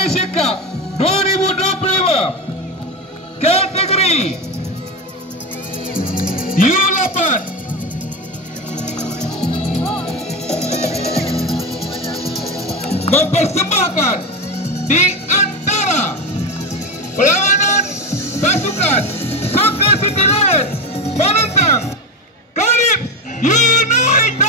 Malaysia Cup 2025 kategori U8 mempersembahkan di antara perlawanan pasukan Soccer City Lions menentang Caribs United.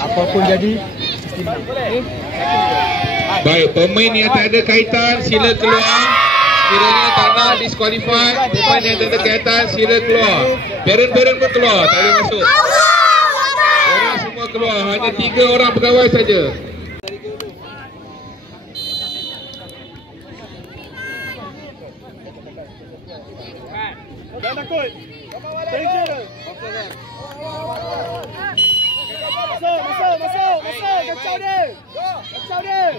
Apapun jadi, baik, pemain yang tak ada kaitan sila keluar. Sekiranya tak nak disqualify, pemain yang tak ada kaitan sila keluar. Parent-parent pun keluar, tak boleh masuk. Orang semua keluar, hanya 3 orang pegawai saja. jangan takut. Tension. Masuk. Kacau dia.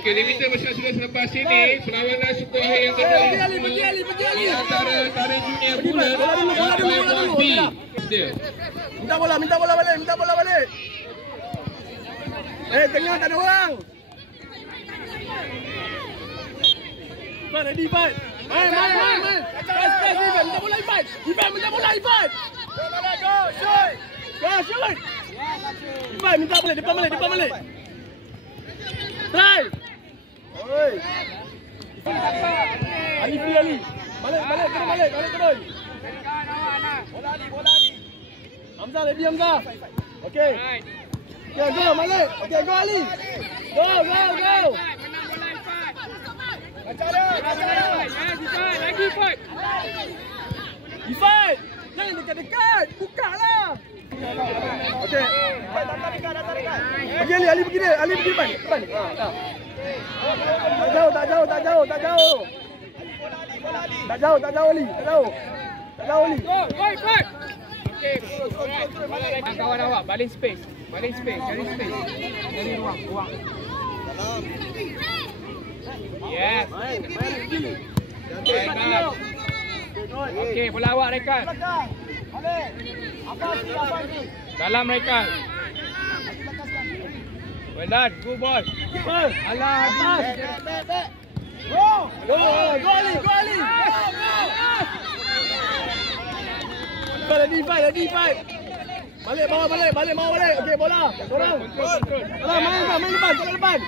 Okey, limiter sudah selepas ini perlawanan Super High yang kedua. Pergi Ali. Antara Tarin Junior Bulan dan Playboy B. Minta bola balik. Tengah tak ada orang. Ready, Iban. Main. Press, Iban. Minta bola, Iban. Go, shoot. Iban, minta bola, depan balik. Try. Oi. Ali. Balik turun. Bola Ali. Hamzah, ready Hamzah. Okey. Okay, go Malik. Okay, go Ali. Go. Lagi fight. Jangan dekat. Buka lah. Okey. Pergi Ali pergi dia. Ali pergi depan. Tak jauh. Tak jauh Ali. Go, fight. Okey. Kawan awak balik space. Cari ruang. Yes. Okey, bola awak Rekan. Dalam Rekan. Well done, good ball. Alah, atas. Go Ali. Ready fight. Balik bawah balik. Okey, bola. Dorang. Alah, main depan. Pergi. Depan.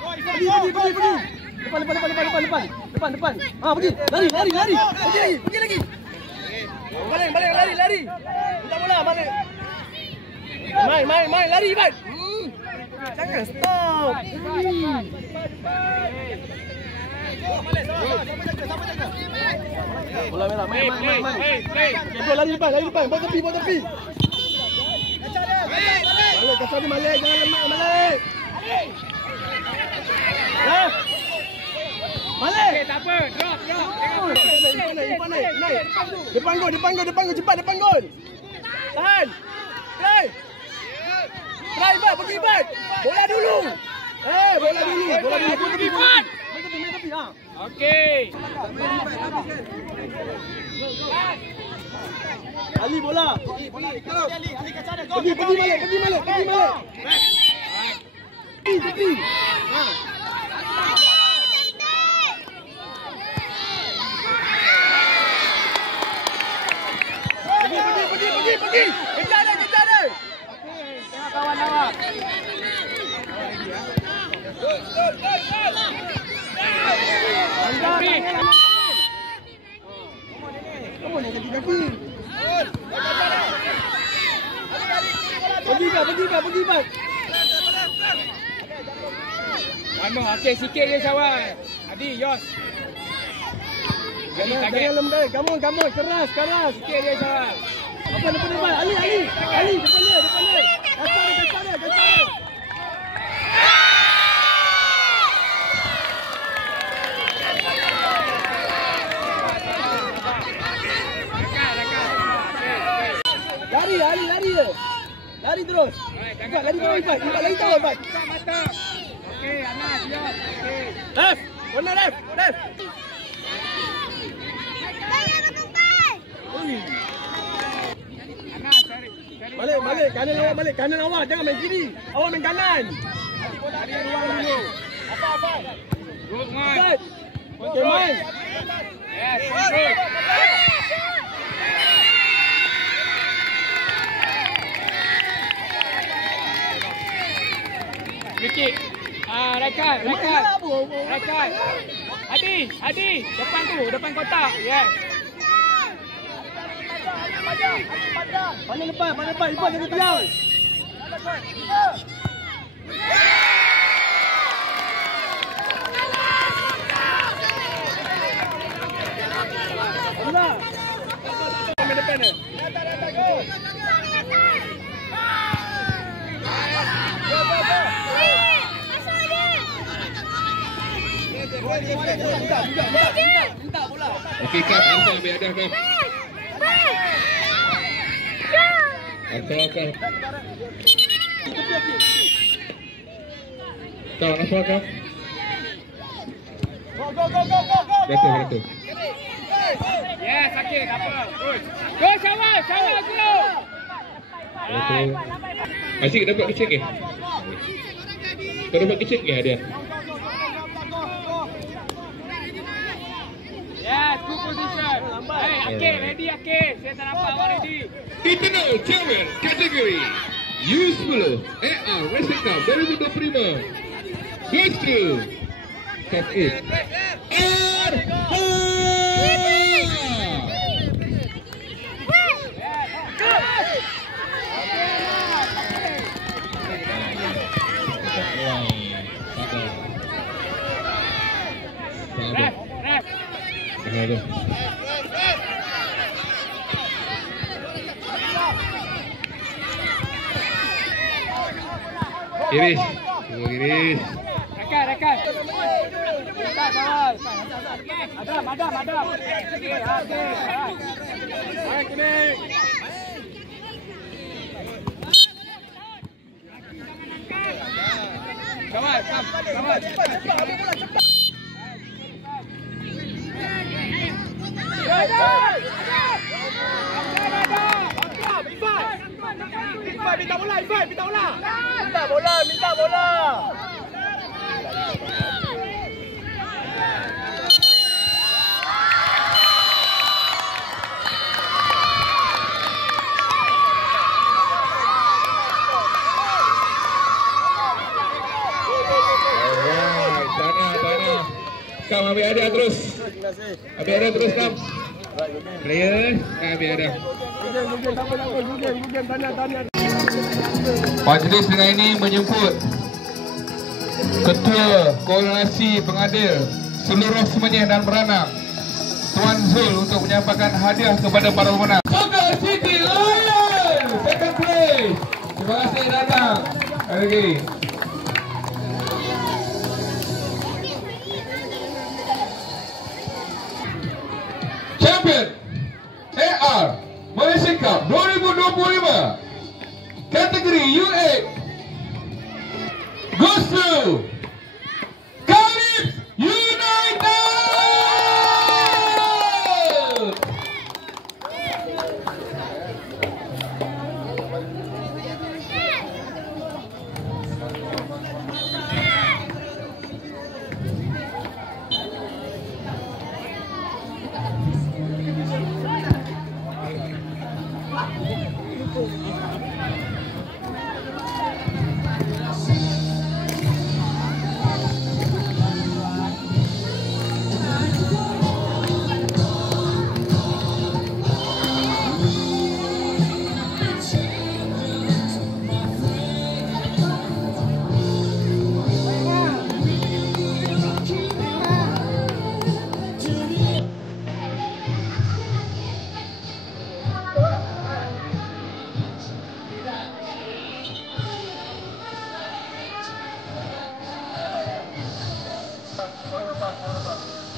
Pergi. Lari. Pergi lagi. Balik, lari. Minta bola, balik. Main, lari, Iban. Jangan stop. Bola merah, main. Go, lari depan. Bawa tepi. Malik, kasar dia Malik. Jangan lemah Malik. Malik. Okay, tak apa. Drop. Naik. Depan gol. Cepat depan gol. Tahan. Try, Ibat. Pergi Ibat. Bola dulu. Bola dulu. Main tepi. Ha. Okey. Ali bola. Ali kacau dia. Pergi Malik. Tepi. Ha. Pergi. Kejar dia. Tengok kawan awak. Kamu nak kaki. Pergi, Bat. Okey, sikit je Syawal. Adi, Yos. Jangan lembek. Kamu keras. Sikit je Syawal. Apa depan dia, Bat? Ali, depan dia. Kacau dia. Lari je. Lari terus. Lari terus, Ibat. Lari terus, Ibat. Mata. Okey, Anas, Yos. Okey. Left. Corner left. Anas, cari. Balik. Kanan awak. Jangan main kiri. Awak main kanan. Cari ruang dulu. Apa? Good, man. Okey, main. Yes, control. Sikit. Rakan. Adi, depan kotak. Yes. Pandang depan. Ibat jaga tiang. Bola. Pandang depan ni. Minta bola. Okey, Kap. Alfa ambil ada, Kap. Alfa. Kau Alfa, Kap. Go. Betul. Yes, sakit. Apa? Go, Syawal go. Betul. Asyik dapat kecil ke? Kau dapat kecil ke dia? Yes, good position. Hey, Akil, ready Akil. Saya tak nampak awak ready. Internal Chairman kategori U10 AR Racing Cup 2025 goes to Top 8 Arha. Iris. Rakan. Tak Syawal. Adam. Okey. Baik kini. Syawal, Syawal. Minta bola. Kam ambil ada terus. Ambil ada terus Kam. Player, ambil ada. Majlis dengan ini menjemput Ketua Koordinasi Pengadil seluruh Semenyih dan Meranang Tuan Zul untuk menyampaikan hadiah kepada para pemenang. Soga City Lions second place Terima kasih datang. Lagi. Champion AR Malaysia Cup 2025 kategori U8 goes to Kalips United.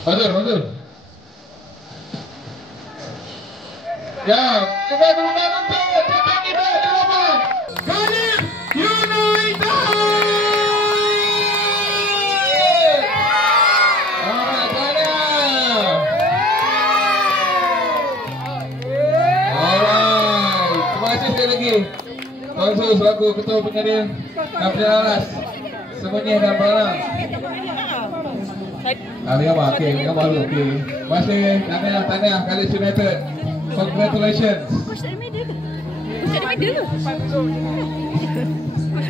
Mazur. Ya, kita bermain untuk cepat kita di lapangan. Kalips United. Terima kasih sekali lagi. Tuan Su selaku ketua pengadil dan penyelenggara semuanya dan barang. Dia apa? Okey, dia baru. Okey. Terima kasih. Tahniah Kalips United. Congratulations. Coach tak ada medal ke? Coach ada medal ke?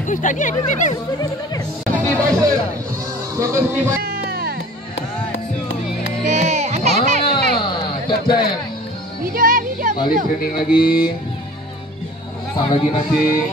Coach tadi ada medal. Sydney Bison. Soccer Sydney Bison. Okey, angkat. Captain. Video. Balik training lagi. Sang lagi nanti.